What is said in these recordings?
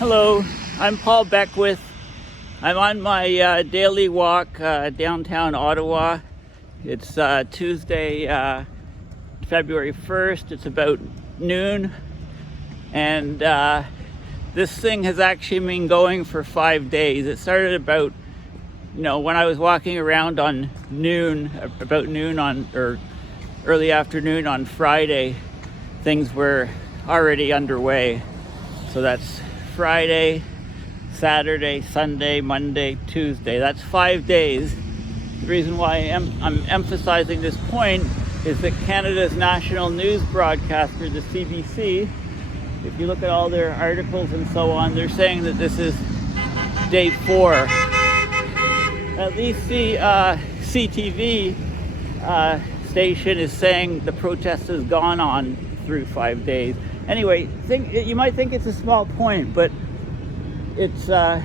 Hello, I'm Paul Beckwith. I'm on my daily walk downtown Ottawa. It's Tuesday, February 1st. It's about noon, and this thing has actually been going for 5 days. It started about, when I was walking around on about noon or early afternoon on Friday, things were already underway. So that's Friday, Saturday, Sunday, Monday, Tuesday. That's 5 days. The reason why I'm emphasizing this point is that Canada's national news broadcaster, the CBC, if you look at all their articles and so on, they're saying that this is day 4. At least the CTV station is saying the protest has gone on through 5 days. Anyway, you might think it's a small point, but it's an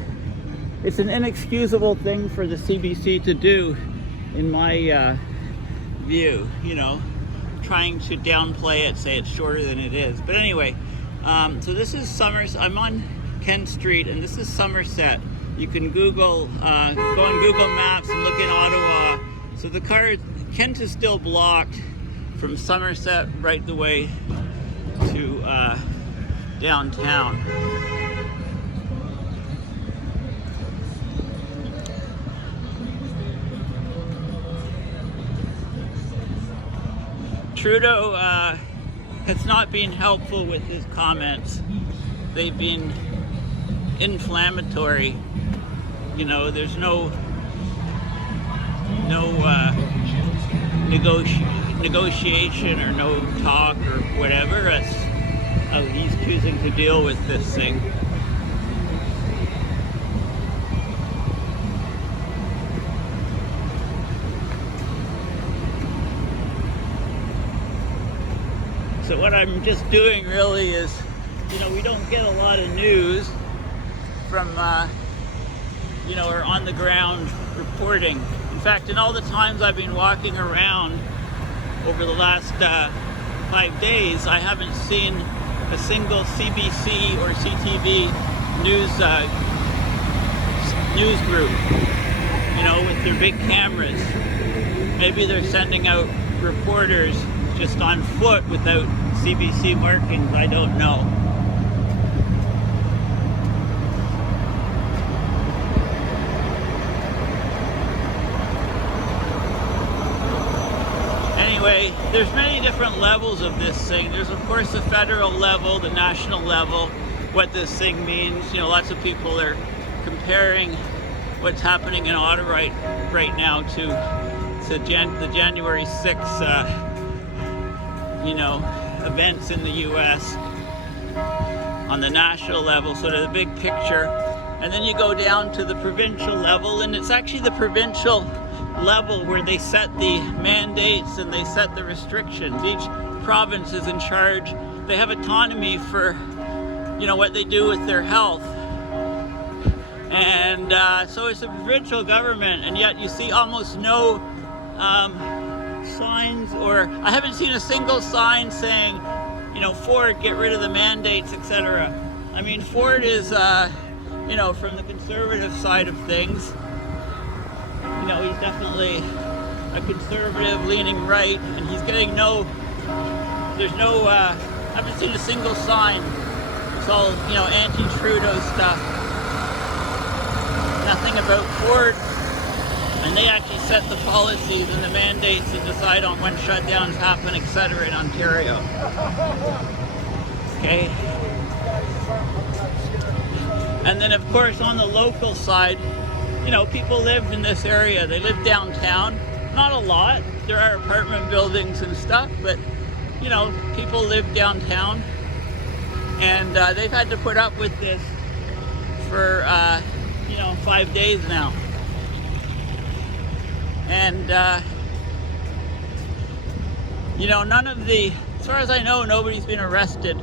inexcusable thing for the CBC to do, in my view. Trying to downplay it, say it's shorter than it is. But anyway, so this is I'm on Kent Street, and this is Somerset. You can go on Google Maps and look in Ottawa. So Kent is still blocked from Somerset right the way to downtown. Trudeau has not been helpful with his comments. They've been inflammatory. There's no negotiation or no talk or whatever. He's choosing to deal with this thing. So what I'm just doing really is, we don't get a lot of news from, or on the ground reporting. In fact, in all the times I've been walking around over the last 5 days, I haven't seen a single CBC or CTV news group, with their big cameras. Maybe they're sending out reporters just on foot without CBC markings, I don't know. Anyway, there's many different levels of this thing. There's of course the federal level, the national level, what this thing means. Lots of people are comparing what's happening in Ottawa right now to the January 6th events in the US on the national level, sort of the big picture. And then you go down to the provincial level, and it's actually the provincial level where they set the mandates and they set the restrictions. Each province is in charge. They have autonomy for, what they do with their health. And so it's a provincial government, and yet you see almost no signs, or I haven't seen a single sign saying, Ford, get rid of the mandates, etc. I mean, Ford is, from the conservative side of things, he's definitely a conservative leaning right, and he's getting I haven't seen a single sign. It's all, anti-Trudeau stuff. Nothing about Ford. And they actually set the policies and the mandates and decide on when shutdowns happen, etc. in Ontario. Okay. And then of course on the local side, people live in this area. They live downtown. Not a lot. There are apartment buildings and stuff, but people live downtown. And they've had to put up with this for 5 days now. And none of as far as I know, nobody's been arrested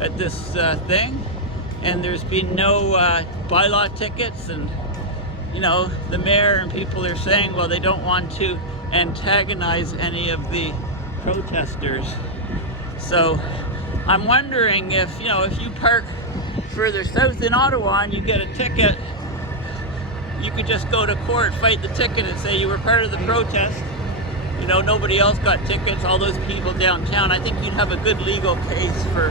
at this thing, and there's been no bylaw tickets. And the mayor and people are saying, well, they don't want to antagonize any of the protesters. So I'm wondering if you park further south in Ottawa and you get a ticket, you could just go to court, fight the ticket, and say you were part of the protest. You know, nobody else got tickets, all those people downtown. I think you'd have a good legal case for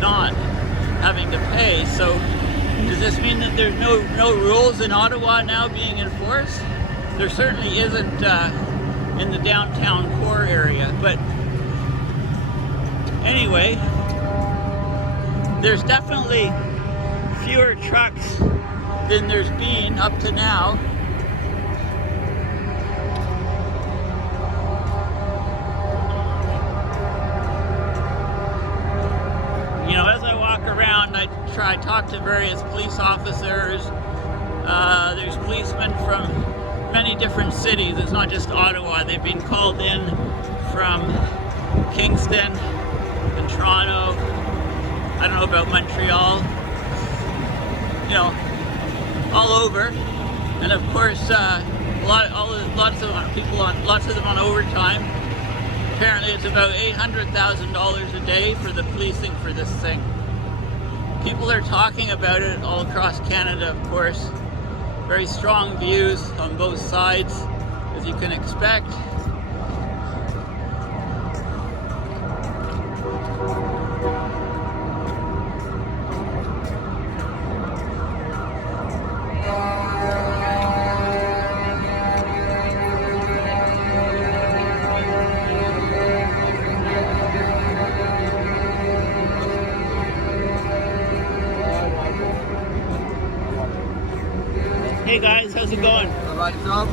not having to pay. So does this mean that there's no rules in Ottawa now being enforced? There certainly isn't in the downtown core area. But anyway, there's definitely fewer trucks than there's been up to now. You know, as I walk around, I talk to various police officers. There's policemen from many different cities. It's not just Ottawa. They've been called in from Kingston and Toronto. I don't know about Montreal. You know, all over. And of course, lots of them on overtime. Apparently it's about $800,000 a day for the policing for this thing. People are talking about it all across Canada, of course. Very strong views on both sides, as you can expect. Hey guys, how's it going?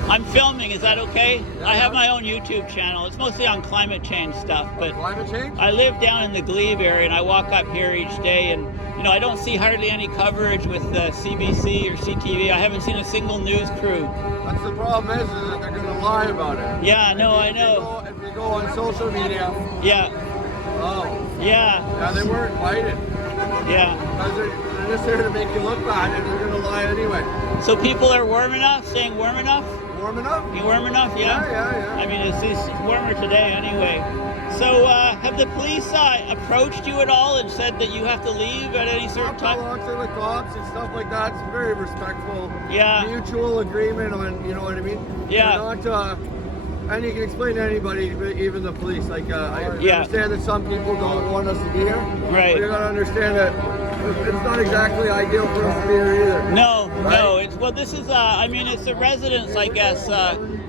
I'm filming, is that okay? Yeah, I have my own YouTube channel. It's mostly on climate change stuff, but climate change? I live down in the Glebe area and I walk up here each day, and you know, I don't see hardly any coverage with CBC or CTV. I haven't seen a single news crew. That's the problem is that they're going to lie about it. Yeah, no, I know. If you go on social media. Yeah. Oh. Yeah. Yeah, they weren't invited. Yeah. Because they're just there to make you look bad, and they're going to lie anyway. So people are warm enough? Saying warm enough? Warm enough? You warm enough? Yeah? Yeah. I mean, it's warmer today anyway. So have the police approached you at all and said that you have to leave at any certain time? Talks to the cops and stuff like that. It's very respectful. Yeah. Mutual agreement on, you know what I mean? Yeah. They're not, and you can explain to anybody, even the police. Like, I understand that some people don't want us to be here. Right. But you got to understand that it's not exactly ideal for us to be here either. No, right? No. This is, I mean, it's the residents, I guess,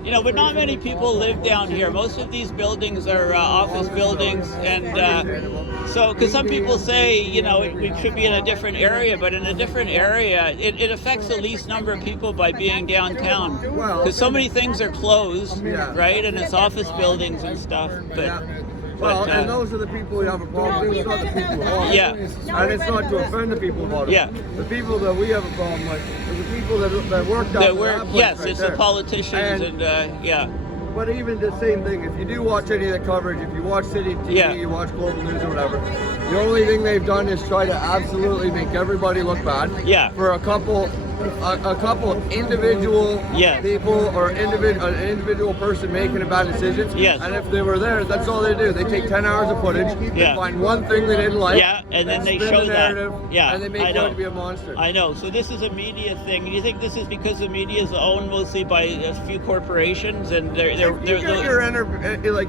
you know, but not many people live down here. Most of these buildings are office buildings, and so, because some people say, you know, we should be in a different area, but in a different area, it affects the least number of people by being downtown. Because so many things are closed, right? And it's office buildings and stuff, but... Well, and those are the people who have a problem with. It's not the people who want it. Yeah. And it's not to offend the people about it. Yeah. The people that we have a problem with are the people that work down there. Yes, right, it's there. The politicians and yeah. But even the same thing, if you do watch any of the coverage, if you watch City TV, you watch Global News or whatever, the only thing they've done is try to absolutely make everybody look bad. Yeah. For a couple individual people or an individual person making a bad decision. Yes. And if they were there, that's all they do. They take 10 hours of footage, they find one thing they didn't like, and then they spin show the narrative, and they make one to be a monster. I know. So this is a media thing. Do you think this is because the media is owned mostly by a few corporations and they're you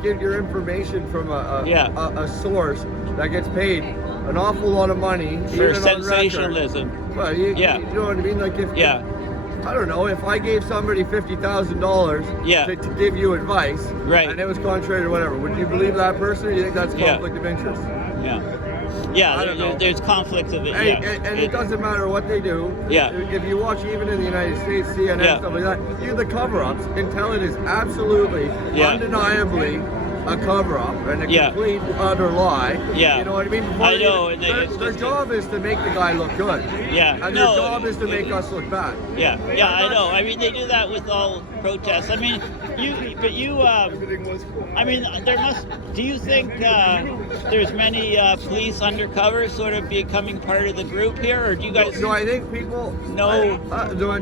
get your information from a source that gets paid an awful lot of money for sensationalism. Well, you know what I mean? Like if I don't know, if I gave somebody $50,000 to give you advice, and it was contrary to whatever, would you believe that person, or do you think that's conflict of interest? There's conflicts of it. And it doesn't matter what they do. If you watch even in the United States, CNN, stuff like that, the cover-ups, until it is absolutely, undeniably a cover-up and a complete utter lie. You know what I mean? I know. Their job is to make the guy look good. And their job is to make us look bad. I know. I mean, they do that with all protests. I mean, I mean, do you think there's many police undercover sort of becoming part of the group here, or do you guys? No, I think people. No. Do I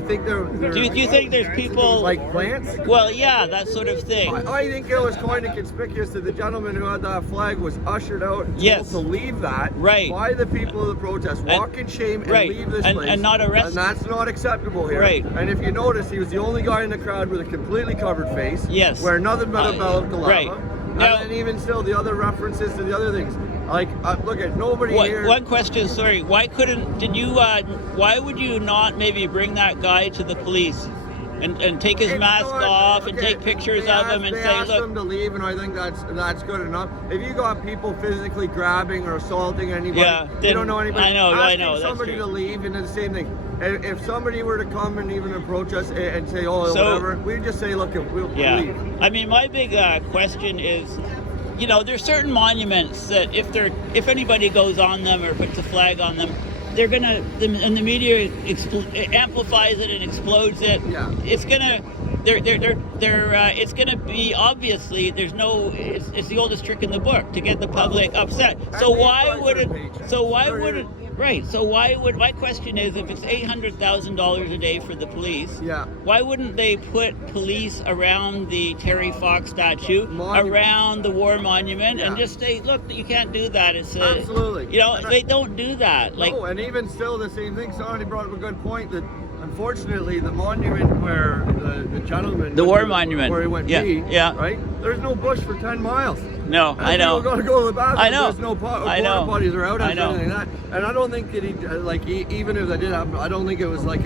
think they're do you think there's people like plants? Well, yeah, that sort of thing. I think it was quite inconspicuous that the gentleman who had that flag was ushered out and Yes. told to leave that Right. by the people of the protest. Walk in shame and Right. leave this And- place. and not arrested. And that's not acceptable here. Right. And if you notice, he was the only guy in the crowd with a completely covered face. Yes. Wearing nothing but a balaclava. right. Now- And then even still, the other references to the other things. Like, look at nobody here. One question, sorry. Why would you not maybe bring that guy to the police and take his It's mask not- off and okay, take pictures they of him and they say, asked look. them to leave, and I think that's good enough. If you got people physically grabbing or assaulting anybody, Yeah, you then- don't know anybody. I know, Asking that's somebody true. to leave, and it's the same thing. If somebody were to come and even approach us and say, oh, So- whatever, we'd just say, look, we'll Yeah. leave. I mean, my big question is, there's certain monuments that if anybody goes on them or puts a flag on them, they're gonna, and the media amplifies it and explodes it. Yeah. It's gonna, it's gonna be obviously it's the oldest trick in the book to get the public upset. So these why guys would are it? paychecks. So why They're would here. it? Right. So why would my question is, if it's $800,000 a day for the police, Yeah. why wouldn't they put police around the Terry Fox statue, Monument. around the war monument, and Yeah. just say, look, you can't do that. It's Absolutely. they don't do that. Like, No, and even still, the same thing. Somebody brought up a good point that unfortunately the monument where the gentleman, The war went to monument. where he went Yeah, pee, yeah. right? There's no bush for 10 miles. no, And I know. People gotta go to the bathroom. I know. There's no I know. porta potties are out. I know. Anything like that. And I don't think that even if that did happen, I don't think it was like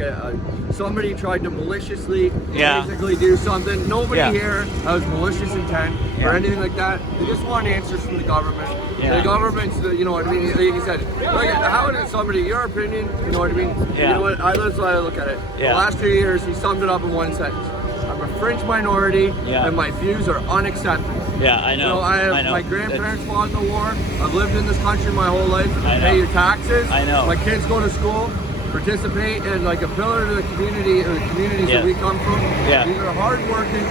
somebody tried to maliciously Yeah. basically do something. Nobody Yeah. here has malicious intent Yeah. or anything like that. They just want answers from the government. Yeah. The government's, you know what I mean? Like he said, look at how did somebody, your opinion, you know what I mean? Yeah. You know what? That's why I look at it. Yeah. The last 2 years, he summed it up in one sentence. I'm a fringe minority, Yeah. and my views are unacceptable. Yeah, I know. You know, I know. my grandparents fought in the war. I've lived in this country my whole life. I know. Pay your taxes. I know. My kids go to school, participate in like a pillar to the community or the communities Yeah. that we come from. Yeah. These are hardworking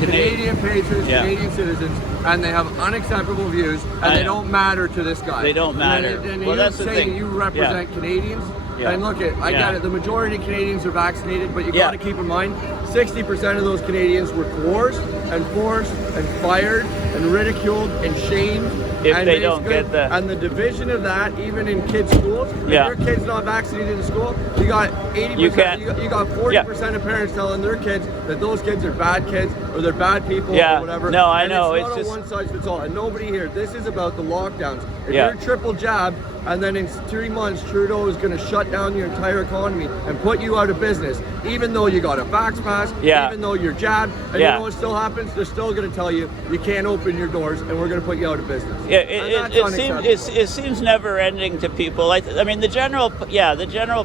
Canadian patriots, Yeah. Canadian citizens, and they have unacceptable views, and I they know. don't matter to this guy. They don't matter. And Well, you that's the say thing. you represent Canadians. Yeah. And look, I Yeah. get it. The majority of Canadians are vaccinated, but you Yeah. got to keep in mind, 60% of those Canadians were coerced and forced and fired and ridiculed and shamed. If and they don't basically- get the- And the division of that, even in kids' schools, Yeah. if your kid's not vaccinated in school, you got 80%. You can't- You got 40% of parents telling their kids that those kids are bad kids or they're bad people Yeah. or whatever. No, I And know. It's It's not just- a one size fits all. And nobody here. This is about the lockdowns. If Yeah. you're triple jabbed, and then in 3 months Trudeau is going to shut down your entire economy and put you out of business, even though you got a vax pass, Yeah. even though you're jabbed, and Yeah. you know what still happens? They're still going to tell you you can't open your doors, and we're going to put you out of business. Yeah, And that's it seems never ending to people. I mean, the general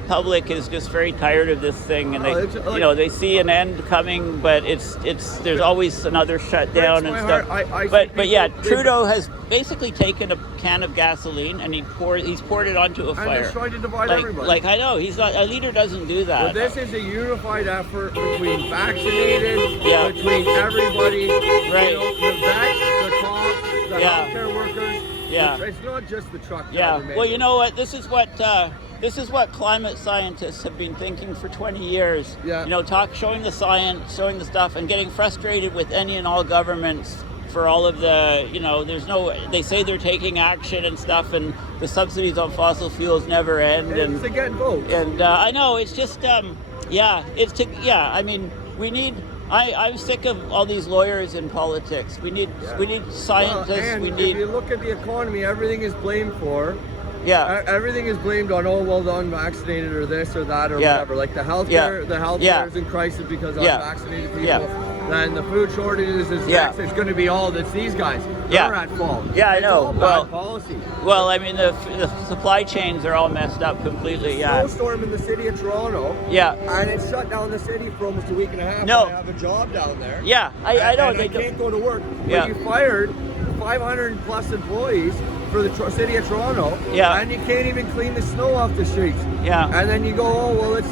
public is just very tired of this thing, and it's like- they see an end coming, but there's always another shutdown Breaks and my stuff. heart. I see But yeah, people- Trudeau has basically taken a can of gasoline and he's poured it onto a And fire. just trying to divide like, everybody. Like I know a leader doesn't do that. But this is a unified effort between vaccinated, Yeah. between everybody, Right. you know, the vets, the cops, the Yeah. healthcare workers. Yeah. It's not just the truck Yeah. driver. Well, you know what? This is what climate scientists have been thinking for 20 years. Yeah. Showing the science, showing the stuff, and getting frustrated with any and all governments for all of the, they say they're taking action and stuff, and the subsidies on fossil fuels never end. It's to get votes. And I know it's just, I mean, we need. I'm sick of all these lawyers in politics. We need scientists. And we if need you look at the economy, everything is blamed for. yeah. Everything is blamed on the unvaccinated or this or that or Yeah. whatever. Like the healthcare, Yeah. the healthcare Yeah. is in crisis because of Yeah. unvaccinated people. Yeah. Then the food shortages is Yeah. next. It's going to be it's these guys. Yeah. They're at fault. Yeah, I It's know. all bad Well- policy. Well, I mean, the supply chains are all messed up completely. Yeah. Snowstorm in the city of Toronto. Yeah. And it shut down the city for almost a week and a half. No. And I have a job down there. Yeah. I know. And I can't go to work. Yeah. But you fired 500 plus employees for the city of Toronto. Yeah. And you can't even clean the snow off the streets. Yeah. And then you go, oh, well, it's,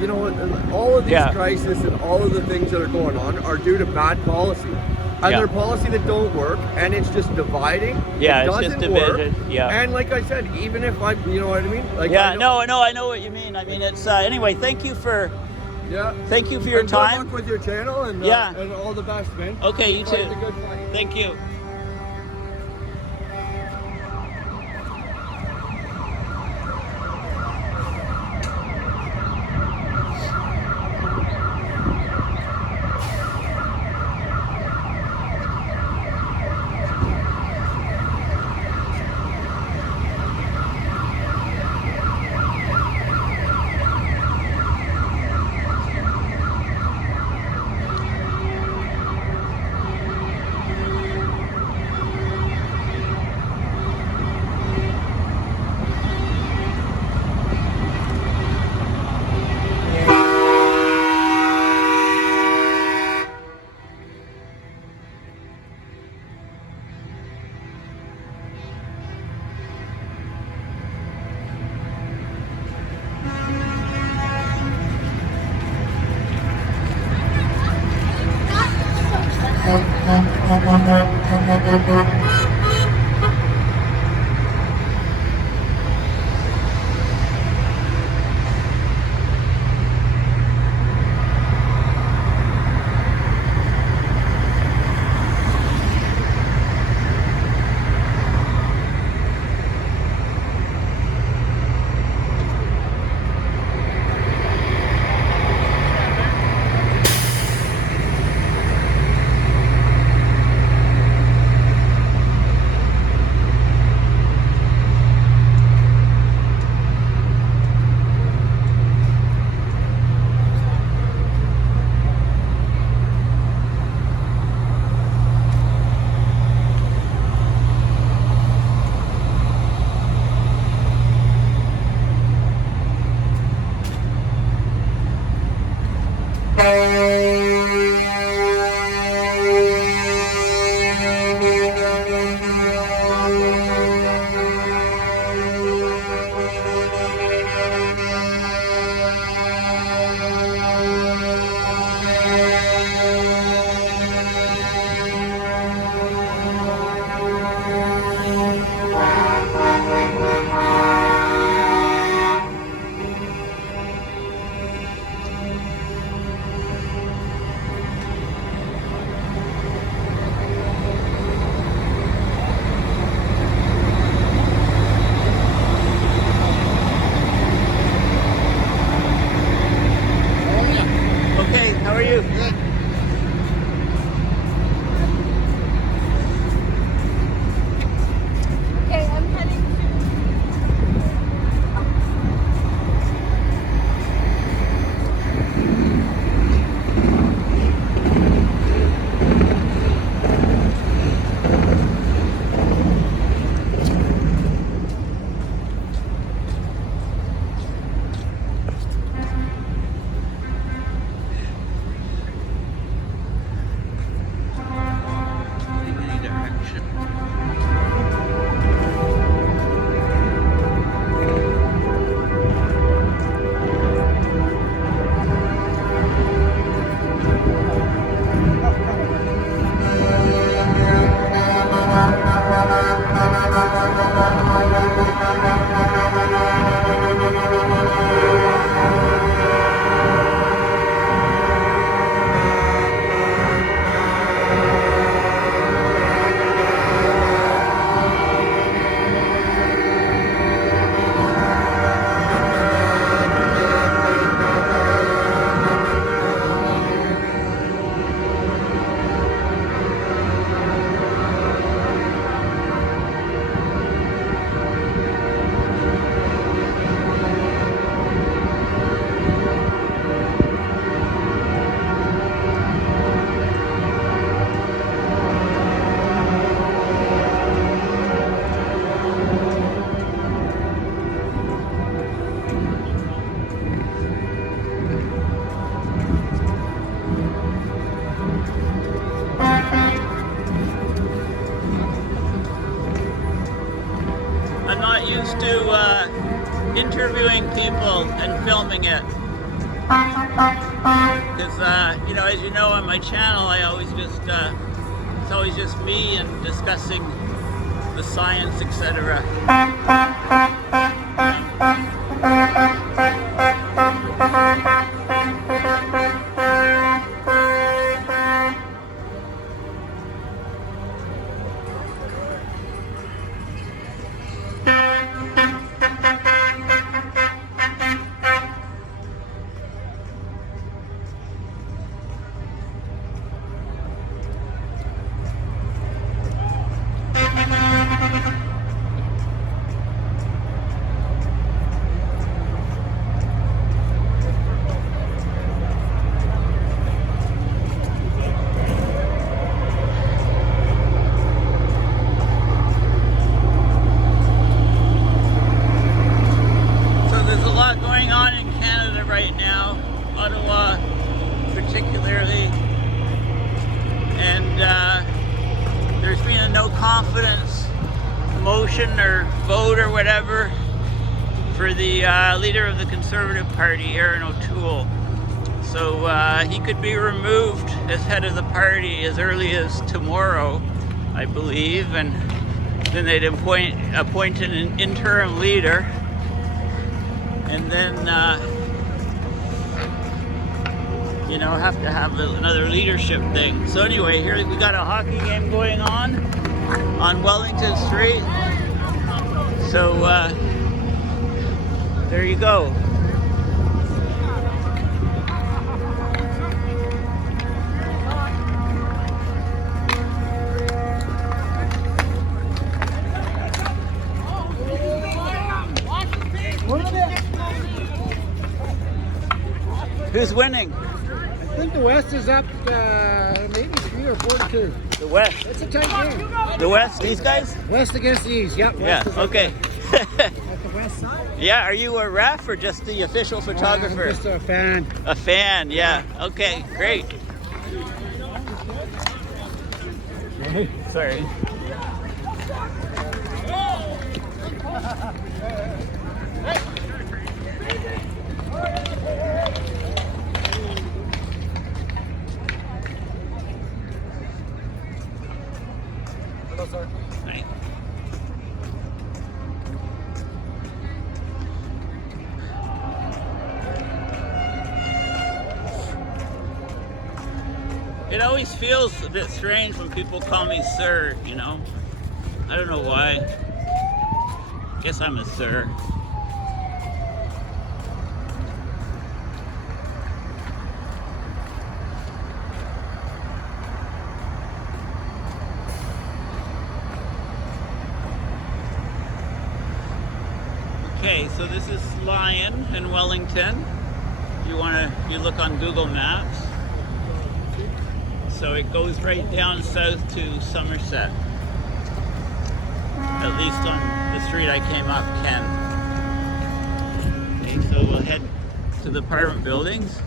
you know, all of these Yeah. crises and all of the things that are going on are due to bad policy. And Yeah. they're policy that don't work, and it's just dividing. Yeah, it it's doesn't just work. divided. Yeah. And like I said, even if you know what I mean? Like, Yeah. I No. I know what you mean. I mean, it's anyway. Thank you for Yeah. Thank you for your and time. Good luck with your channel and and all the best, man. Okay, you too. A good fight. Thank you. Interviewing people and filming it, because you know, as you know, on my channel I always just it's always just me and discussing the science, etc. motion or vote or whatever for the leader of the Conservative Party, Aaron O'Toole. So he could be removed as head of the party as early as tomorrow, I believe, and then they'd appoint an interim leader, and then you know, have to have another leadership thing. So anyway, here we got a hockey game going on Wellington Street. So there you go. Who's winning? I think the West is up maybe 3 or 4-2. The West. It's a tight game. The West, these guys? West against the East, yep. Yeah, okay. At the West side? Yeah, are you a ref or just the official photographer? I'm just a fan. A fan, yeah. Okay, great. Sorry. Hello, sir. Right. It always feels a bit strange when people call me sir, you know? I don't know why. Guess I'm a sir. Okay, so this is Lyon in Wellington. You look on Google Maps. So it goes right down south to Somerset. At least on the street I came up, Ken. Okay, so we'll head to the apartment buildings.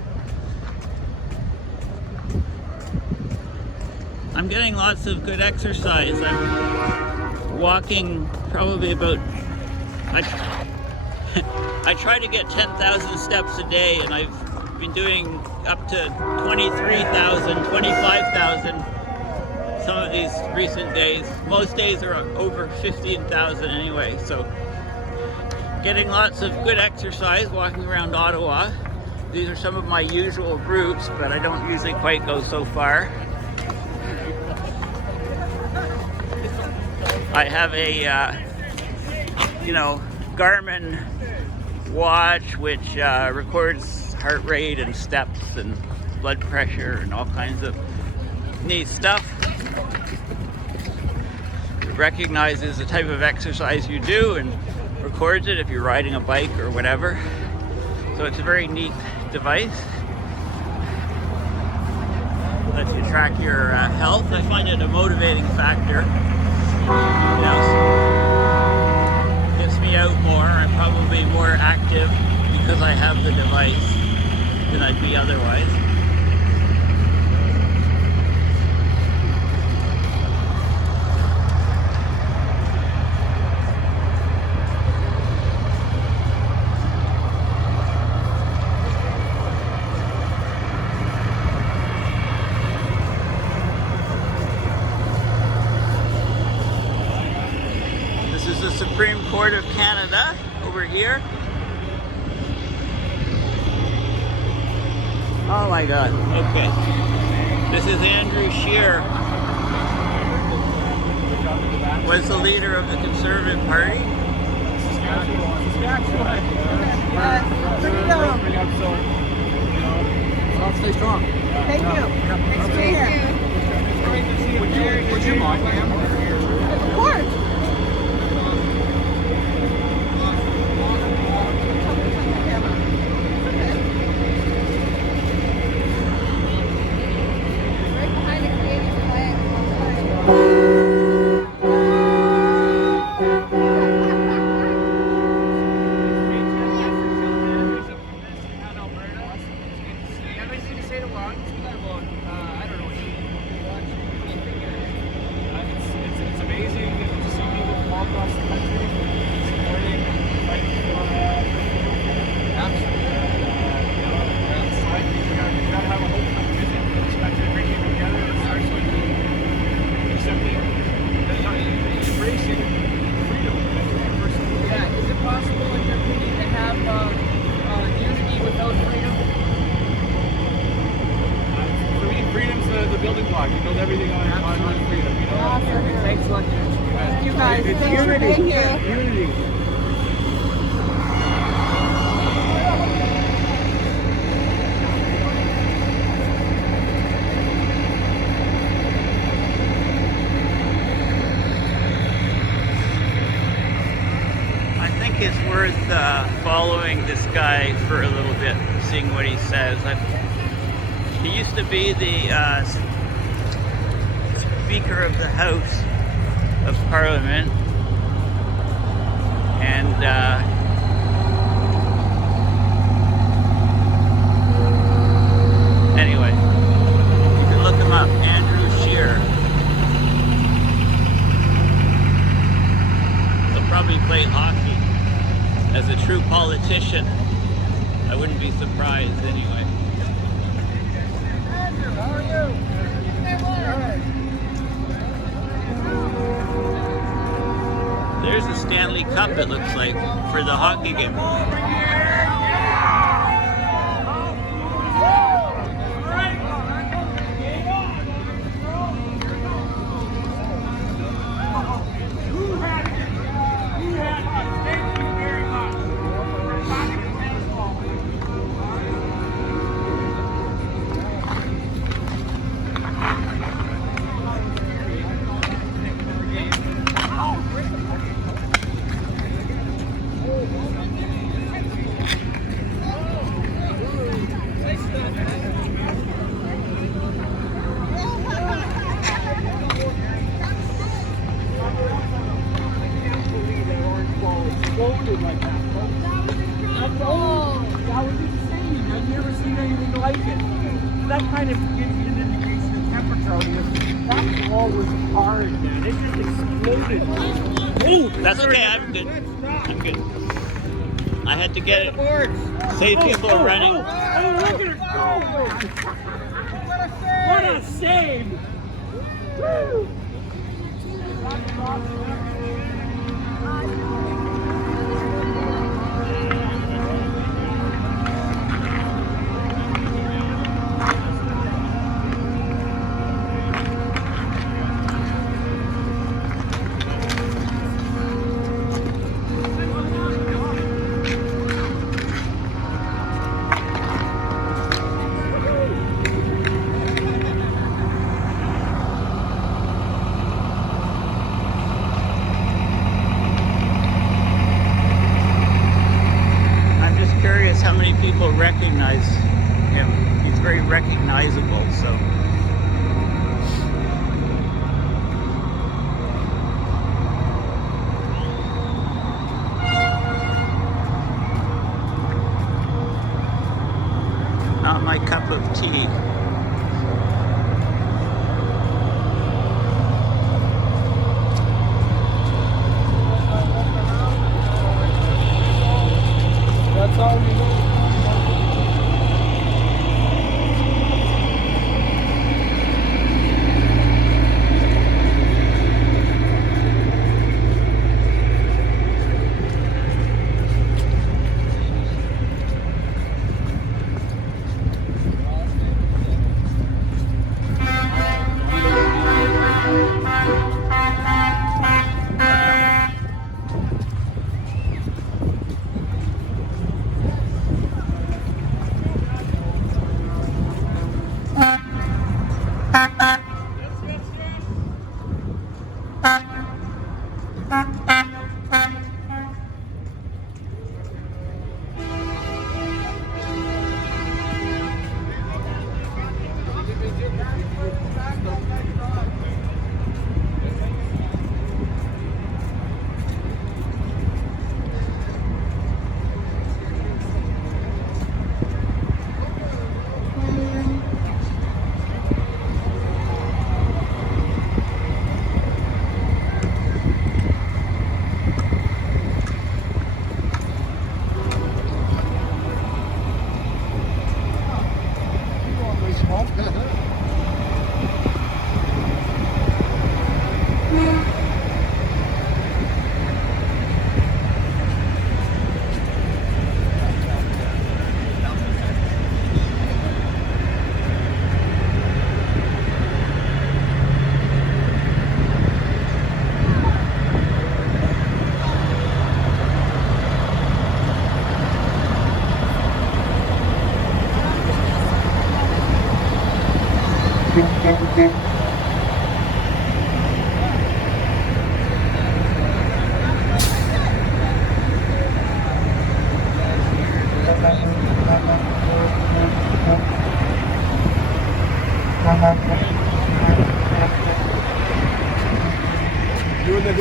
I'm getting lots of good exercise. I'm walking probably about, I try to get 10,000 steps a day, and I've been doing up to 23,000, 25,000 some of these recent days. Most days are over 15,000 anyway, so getting lots of good exercise walking around Ottawa. These are some of my usual routes, but I don't usually quite go so far. I have a, Garmin watch which records heart rate and steps and blood pressure and all kinds of neat stuff. It recognizes the type of exercise you do and records it if you're riding a bike or whatever. So it's a very neat device. Lets you track your health. I find it a motivating factor. Gets me out more. I'm probably more active because I have the device than I'd be otherwise. This is the Supreme Court of Canada over here. Oh my God, okay. This is Andrew Scheer. Was the leader of the Conservative Party. Stay strong. Thank you. Nice to be here. Would you mind, ma'am? Of course. It's amazing. It's unity. Thank you. Unity. I think it's worth following this guy for a little bit, seeing what he says. He used to be the Speaker of the House of Parliament, and anyway, you can look him up, Andrew Scheer. He'll probably play hockey as a true politician. I wouldn't be surprised anyway. Andrew, how are you? There's a Stanley Cup, it looks like, for the hockey game. Like that. That's old. That was insane. I've never seen anything like it. That kind of gives you an indication of temperature out here. That wall was hard, man. It just exploded. Ooh, That's okay, I'm good. I'm good. I had to get it. Save people running. Oh, look at it go! What a save! Woo! How many people recognize him? He's very recognizable, so. Not my cup of tea. That's all we need.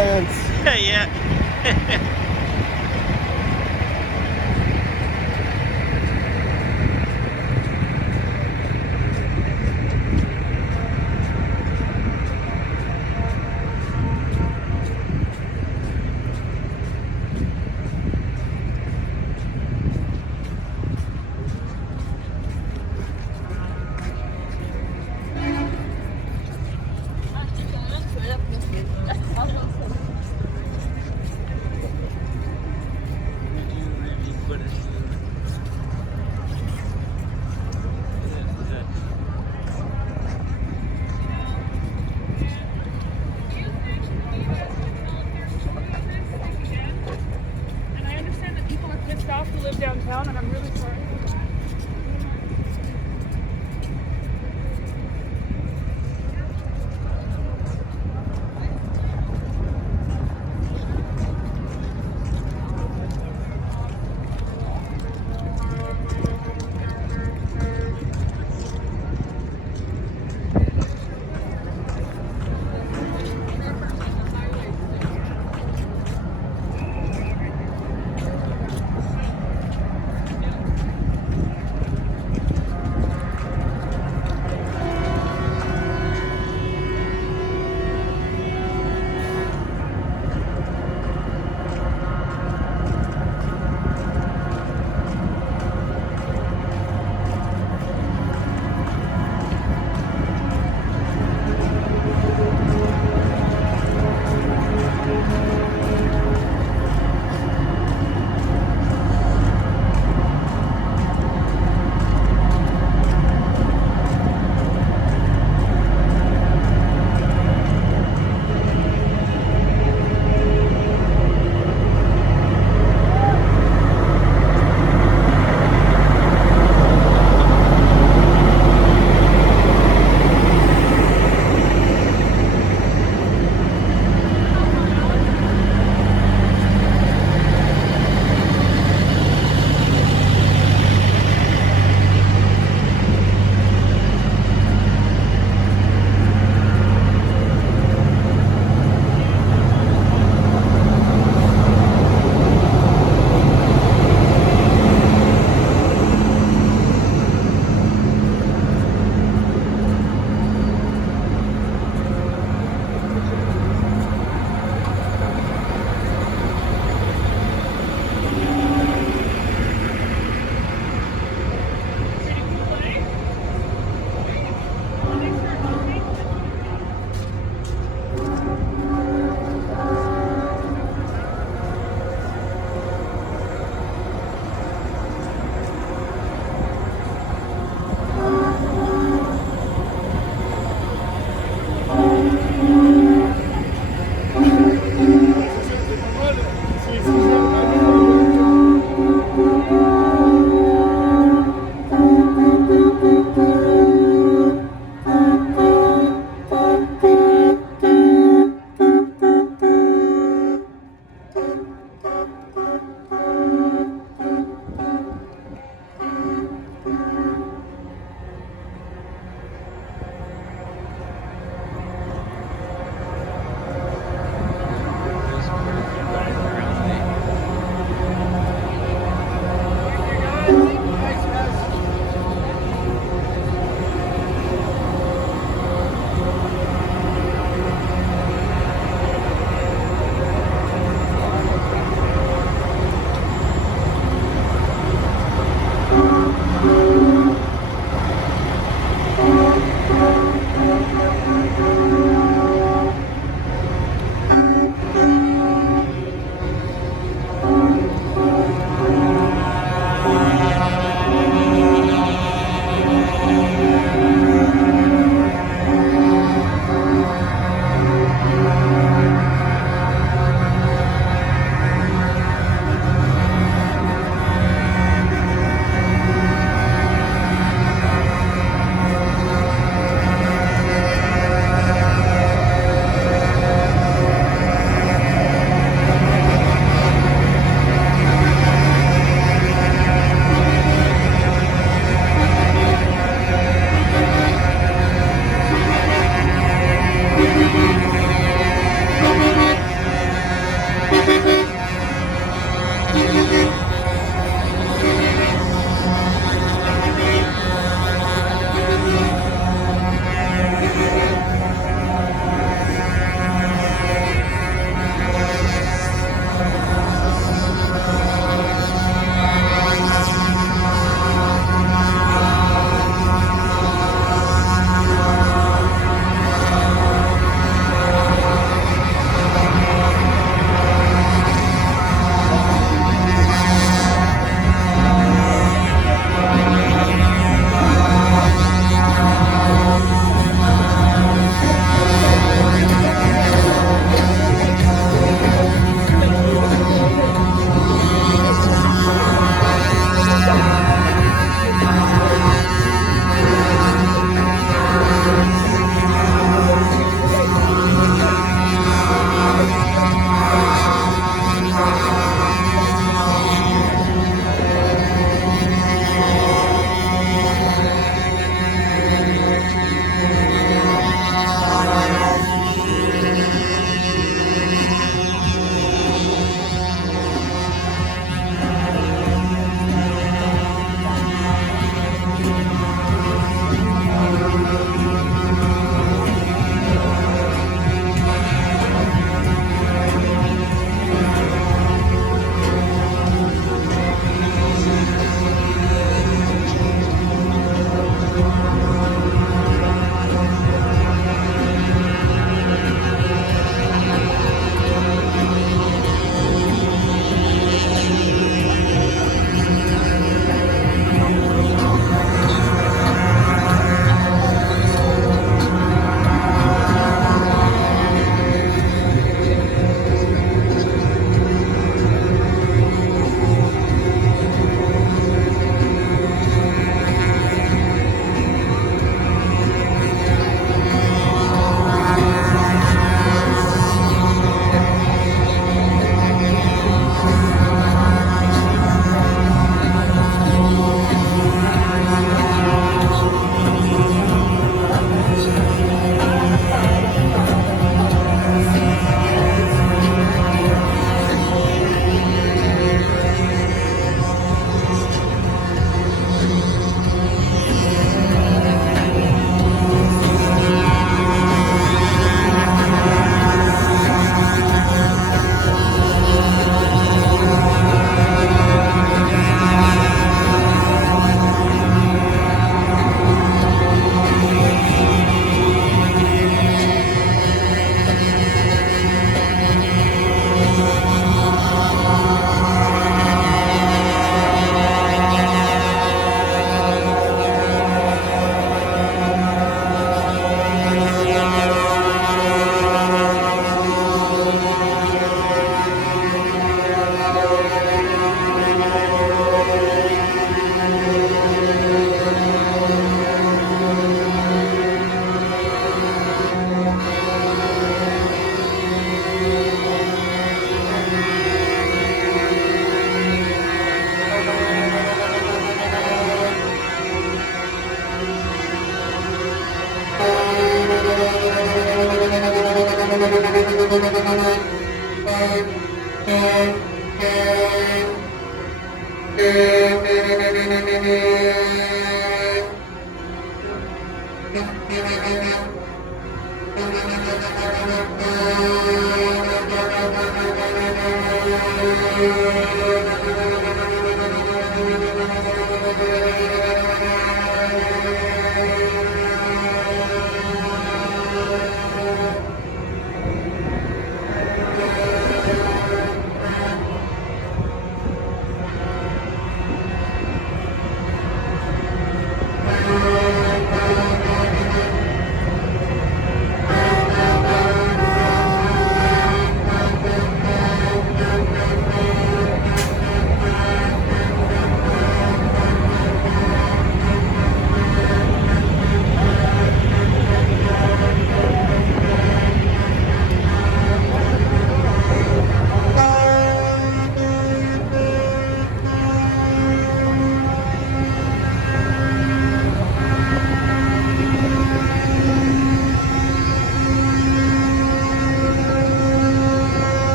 dance. Yeah. And I understand that people are pissed off who live downtown, and I'm really sorry.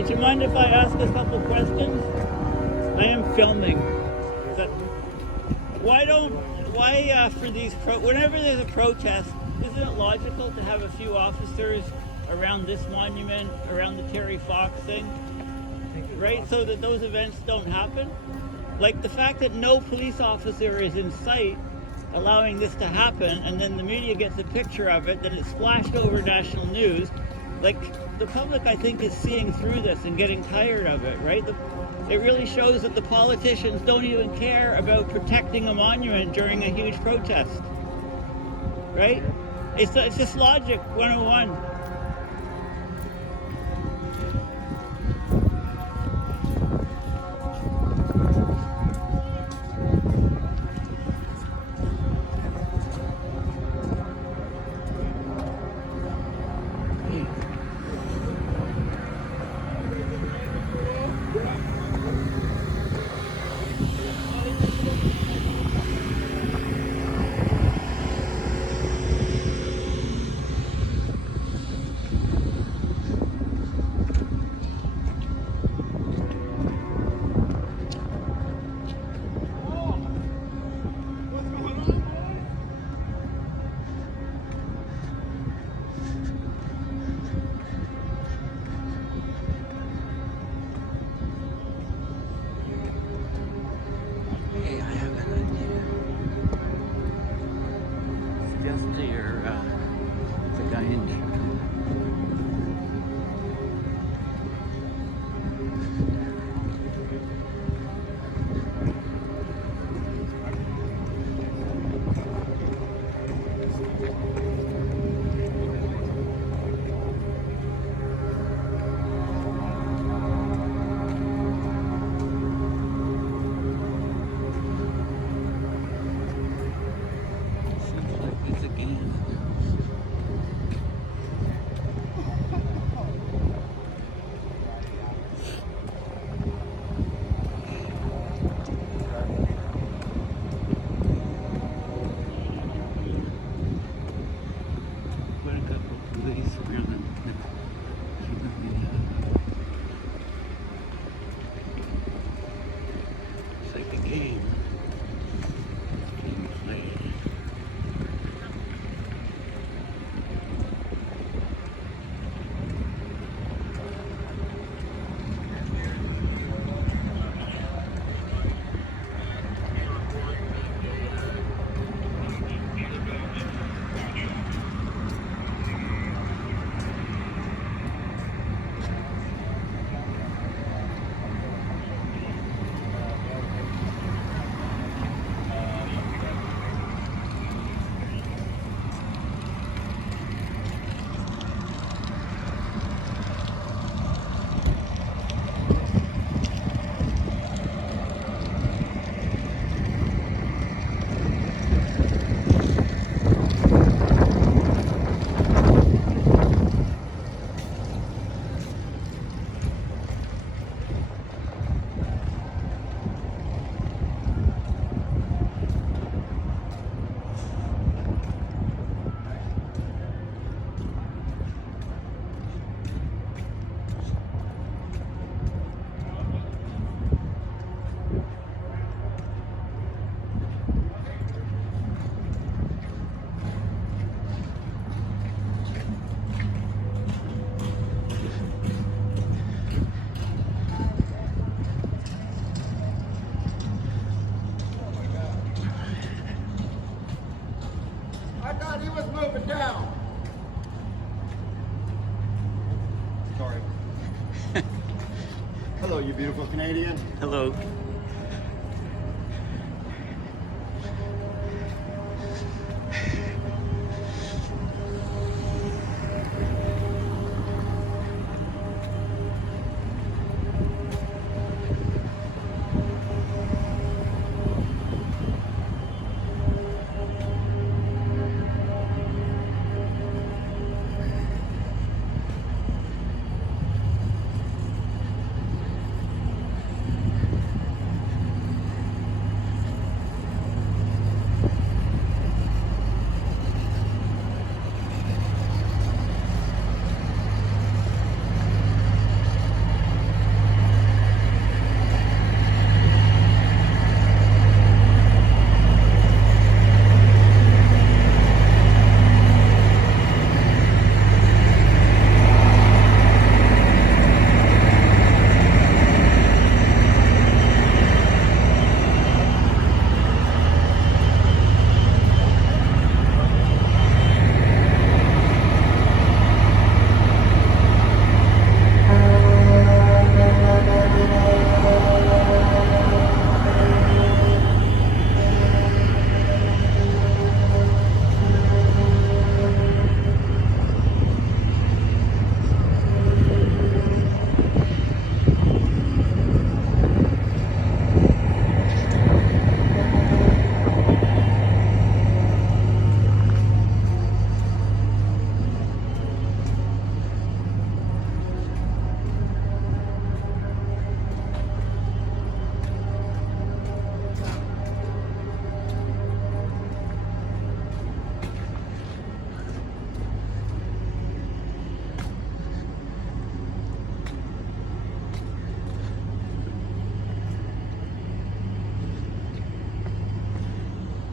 Hey, do you mind if I ask a couple questions? I am filming. Why for these whenever there's a protest, isn't it logical to have a few officers around this monument, around the Terry Fox thing, right? So that those events don't happen? Like the fact that no police officer is in sight allowing this to happen, and then the media gets a picture of it, then it's splashed over national news. Like, the public, I think, is seeing through this and getting tired of it, right? It really shows that the politicians don't even care about protecting a monument during a huge protest, right? It's just logic 101. Hello, you beautiful Canadian. Hello.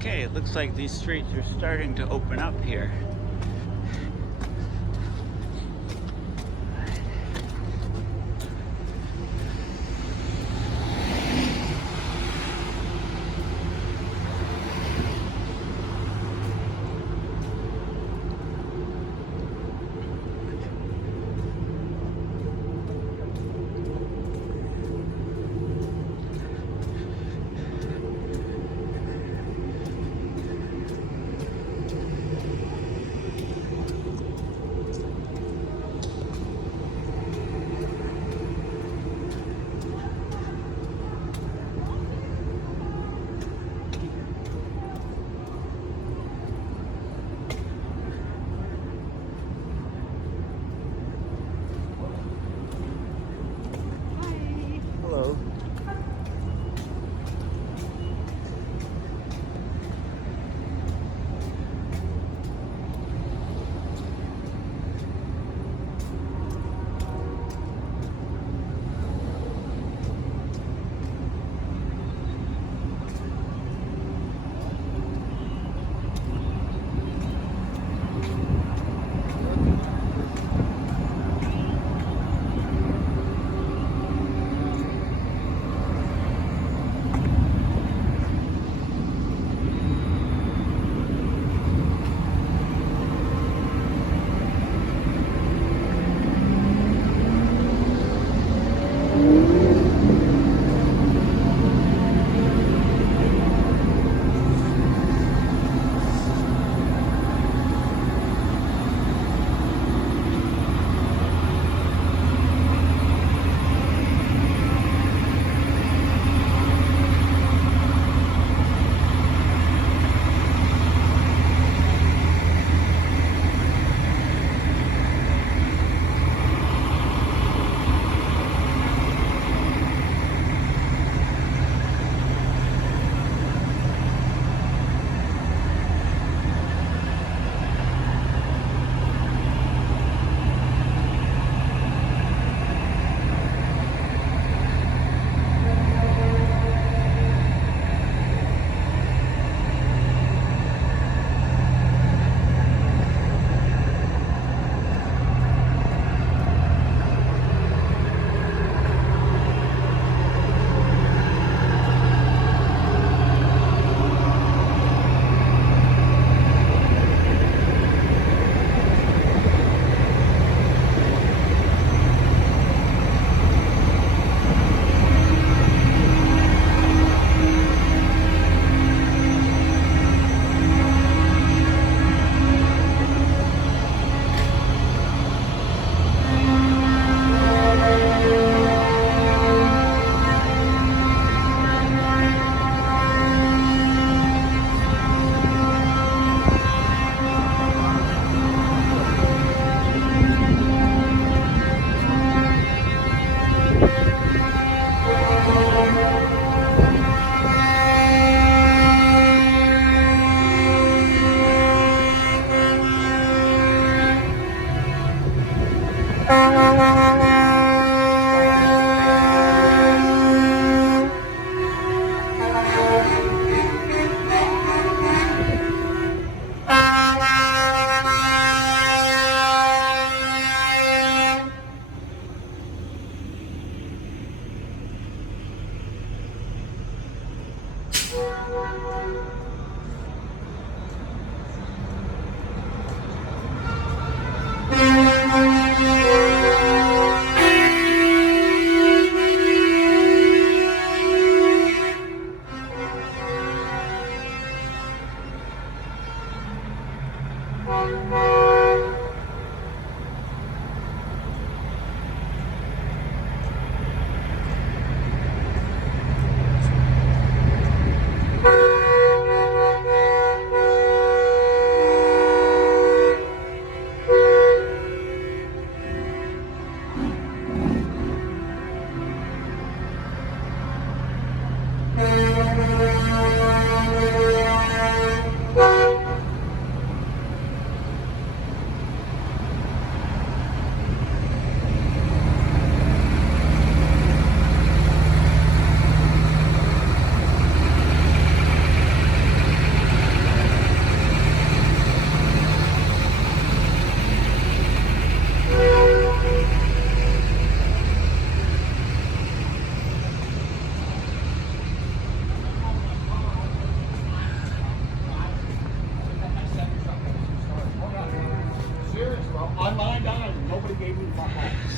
Okay, it looks like these streets are starting to open up here. Hello.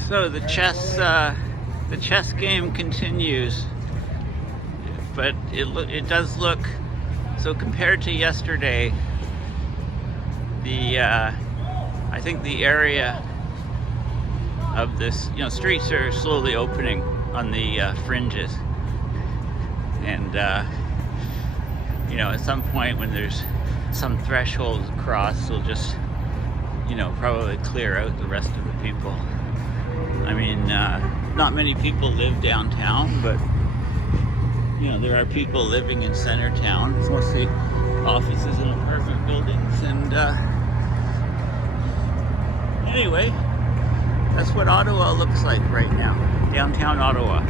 So the chess game continues, but it does look, so compared to yesterday, I think the area of this, streets are slowly opening on the fringes, and at some point when there's some threshold crossed, they'll just probably clear out the rest of the people. I mean, not many people live downtown, but there are people living in center town. It's mostly offices and apartment buildings, and anyway, that's what Ottawa looks like right now, downtown Ottawa.